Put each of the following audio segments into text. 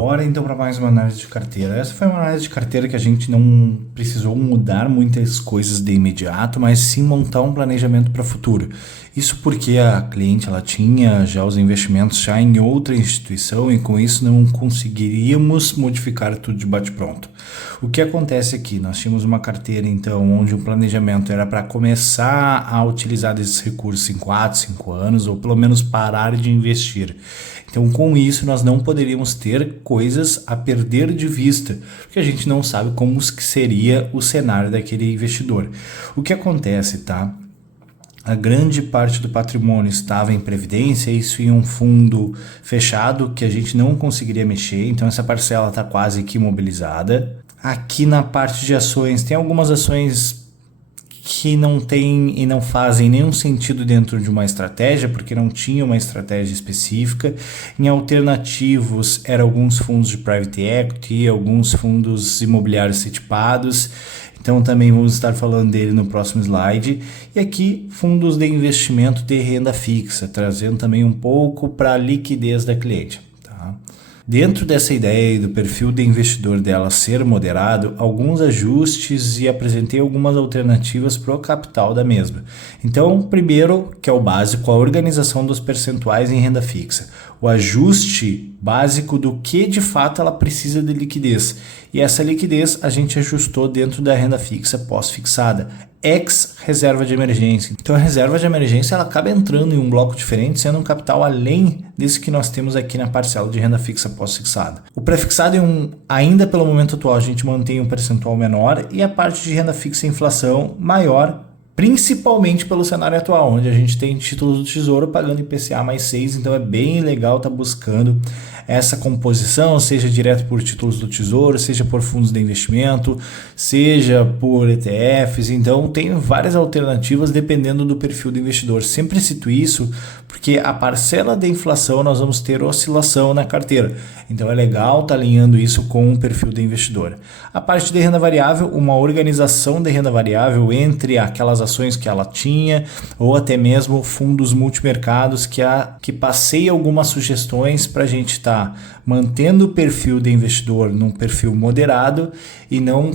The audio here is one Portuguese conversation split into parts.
Bora então para mais uma análise de carteira. Essa foi uma análise de carteira que a gente não precisou mudar muitas coisas de imediato, mas sim montar um planejamento para o futuro. Isso porque a cliente ela tinha já os investimentos já em outra instituição e com isso não conseguiríamos modificar tudo de bate-pronto. O que acontece aqui? Nós tínhamos uma carteira então onde o planejamento era para começar a utilizar desses recursos em 4, 5 anos ou pelo menos parar de investir. Então, com isso, nós não poderíamos ter coisas a perder de vista, porque a gente não sabe como que seria o cenário daquele investidor. O que acontece, tá? A grande parte do patrimônio estava em previdência, isso em um fundo fechado que a gente não conseguiria mexer, então essa parcela está quase que imobilizada. Aqui na parte de ações, tem algumas ações que não tem e não fazem nenhum sentido dentro de uma estratégia, porque não tinha uma estratégia específica. Em alternativos, eram alguns fundos de private equity, alguns fundos imobiliários setipados, então também vamos estar falando dele no próximo slide. E aqui, fundos de investimento de renda fixa, trazendo também um pouco para a liquidez da cliente. Dentro dessa ideia do perfil de investidor dela ser moderado, alguns ajustes e apresentei algumas alternativas para o capital da mesma. Então, primeiro, que é o básico, a organização dos percentuais em renda fixa. O ajuste básico do que de fato ela precisa de liquidez. E essa liquidez a gente ajustou dentro da renda fixa pós-fixada, ex-reserva de emergência. Então a reserva de emergência ela acaba entrando em um bloco diferente, sendo um capital além desse que nós temos aqui na parcela de renda fixa pós-fixada. O pré-fixado ainda pelo momento atual a gente mantém um percentual menor e a parte de renda fixa e inflação maior, principalmente pelo cenário atual, onde a gente tem títulos do Tesouro pagando IPCA mais 6, então é bem legal estar buscando essa composição, seja direto por títulos do Tesouro, seja por fundos de investimento, seja por ETFs, então tem várias alternativas dependendo do perfil do investidor. Sempre cito isso porque a parcela de inflação nós vamos ter oscilação na carteira, então é legal estar alinhando isso com o perfil do investidor. A parte de renda variável, uma organização de renda variável entre aquelas ações que ela tinha ou até mesmo fundos multimercados que passei algumas sugestões para a gente estar mantendo o perfil de investidor num perfil moderado e não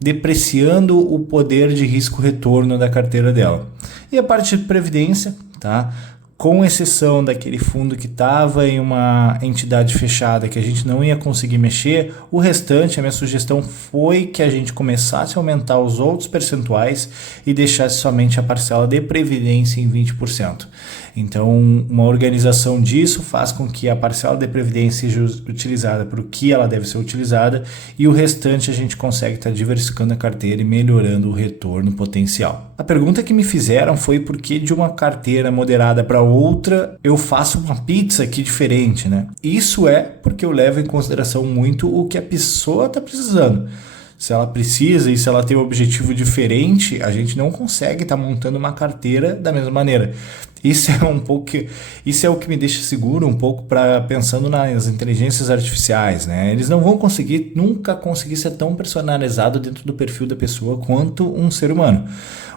depreciando o poder de risco-retorno da carteira dela. E a parte de previdência, tá? Com exceção daquele fundo que estava em uma entidade fechada que a gente não ia conseguir mexer, o restante, a minha sugestão foi que a gente começasse a aumentar os outros percentuais e deixasse somente a parcela de previdência em 20%. Então, uma organização disso faz com que a parcela de previdência seja utilizada para o que ela deve ser utilizada e o restante a gente consegue estar diversificando a carteira e melhorando o retorno potencial. A pergunta que me fizeram foi por que de uma carteira moderada para outra eu faço uma pizza aqui diferente, né? Isso é porque eu levo em consideração muito o que a pessoa está precisando. Se ela precisa e se ela tem um objetivo diferente, a gente não consegue estar montando uma carteira da mesma maneira. Isso é o que me deixa seguro um pouco pensando nas inteligências artificiais, né? Eles não vão nunca conseguir ser tão personalizado dentro do perfil da pessoa quanto um ser humano.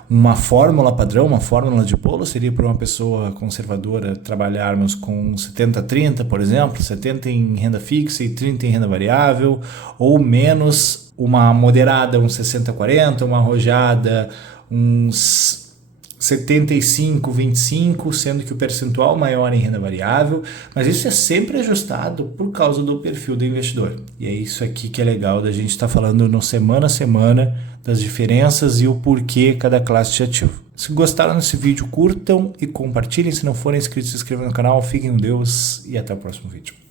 Uma fórmula padrão, uma fórmula de bolo seria para uma pessoa conservadora trabalharmos com 70-30, por exemplo, 70 em renda fixa e 30 em renda variável, ou menos uma moderada, uns 60-40, uma arrojada, uns 75-25, sendo que o percentual maior em renda variável, mas isso é sempre ajustado por causa do perfil do investidor. E é isso aqui que é legal da gente estar falando no semana a semana das diferenças e o porquê cada classe de ativo. Se gostaram desse vídeo, curtam e compartilhem. Se não forem inscritos, se inscrevam no canal. Fiquem com Deus e até o próximo vídeo.